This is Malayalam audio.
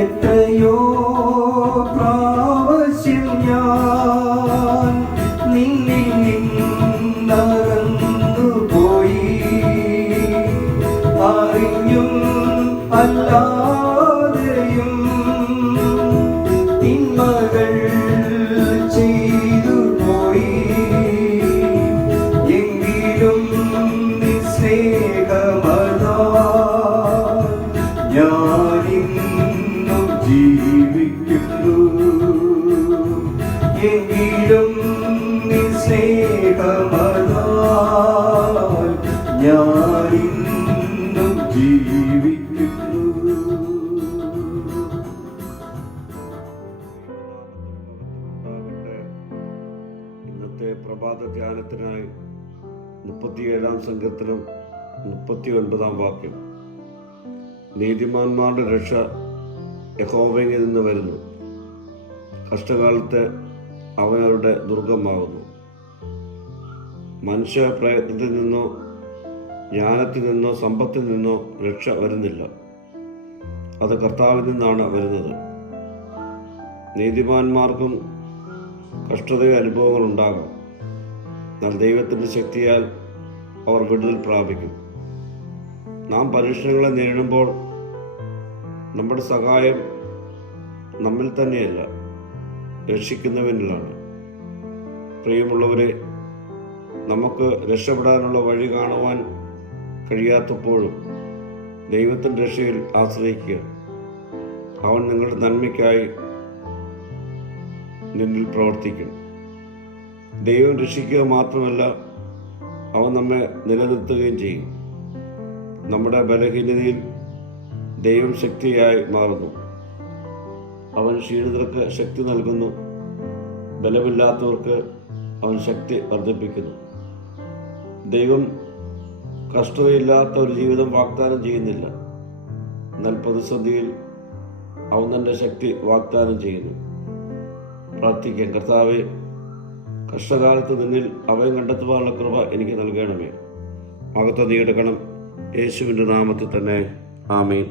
എത്രയോ പ്രാവശ്യം ഞാൻ നിന്നിൽ നിന്നകന്നു പോയി, അറിഞ്ഞും അല്ലാതെയും തിന്മകൾ ചെയ്തു പോയി. എങ്കിലും സ്നേഹമതാൽ ഞാനിന്നും ജീവിക്കുന്നു. എങ്കിലും സ്നേഹമതാൽ ഞാനിന്നും ജീവിക്കുന്നു. ഇന്നത്തെ പ്രഭാത ധ്യാനത്തിനായി 37-ാം സങ്കീർത്തനം 39-ാം വാക്യം. നീതിമാന്മാരുടെ രക്ഷ യഹോവയിൽ നിന്ന് വരുന്നു, കഷ്ടകാലത്ത് അവനവരുടെ ദുർഗമാകുന്നു. മനുഷ്യ പ്രയത്നത്തിൽ നിന്നോ ജ്ഞാനത്തിൽ നിന്നോ സമ്പത്തിൽ നിന്നോ രക്ഷ വരുന്നില്ല, അത് കർത്താവിൽ നിന്നാണ് വരുന്നത്. നീതിമാന്മാർക്കും കഷ്ടത അനുഭവങ്ങൾ ഉണ്ടാകാം, എന്നാൽ ദൈവത്തിൻ്റെ ശക്തിയാൽ അവർ വിടുതൽ പ്രാപിക്കും. നാം പരീക്ഷണങ്ങളെ നേരിടുമ്പോൾ നമ്മുടെ സഹായം നമ്മിൽ തന്നെയല്ല, രക്ഷിക്കുന്നവനിലാണ്. പ്രിയമുള്ളവരെ, നമുക്ക് രക്ഷപ്പെടാനുള്ള വഴി കാണുവാൻ കഴിയാത്തപ്പോഴും ദൈവത്തിൻ്റെ രക്ഷയിൽ ആശ്രയിക്കുക. അവൻ നിങ്ങളുടെ നന്മയ്ക്കായി നിന്നിൽ പ്രവർത്തിക്കും. ദൈവം രക്ഷിക്കുക മാത്രമല്ല, അവൻ നമ്മെ നിലനിർത്തുകയും ചെയ്യും. നമ്മുടെ ബലഹീനതയിൽ ദൈവം ശക്തിയായി മാറുന്നു. അവൻ ക്ഷീണിതർക്ക് ശക്തി നൽകുന്നു, ബലമില്ലാത്തവർക്ക് അവൻ ശക്തി വർദ്ധിപ്പിക്കുന്നു. ദൈവം കഷ്ടതയില്ലാത്ത ഒരു ജീവിതം വാഗ്ദാനം ചെയ്യുന്നില്ല, എന്നാൽ പ്രതിസന്ധിയിൽ അവൻ തൻ്റെ ശക്തി വാഗ്ദാനം ചെയ്യുന്നു. പ്രാർത്ഥിക്കാം. കർത്താവേ, കഷ്ടകാലത്ത് നിന്നിൽ അഭയം കണ്ടെത്തുവാനുള്ള കൃപ എനിക്ക് നൽകണമേ. മഹത്വം നീ എടുക്കണം. യേശുവിൻ്റെ നാമത്തിൽ തന്നെ. ആമേൻ.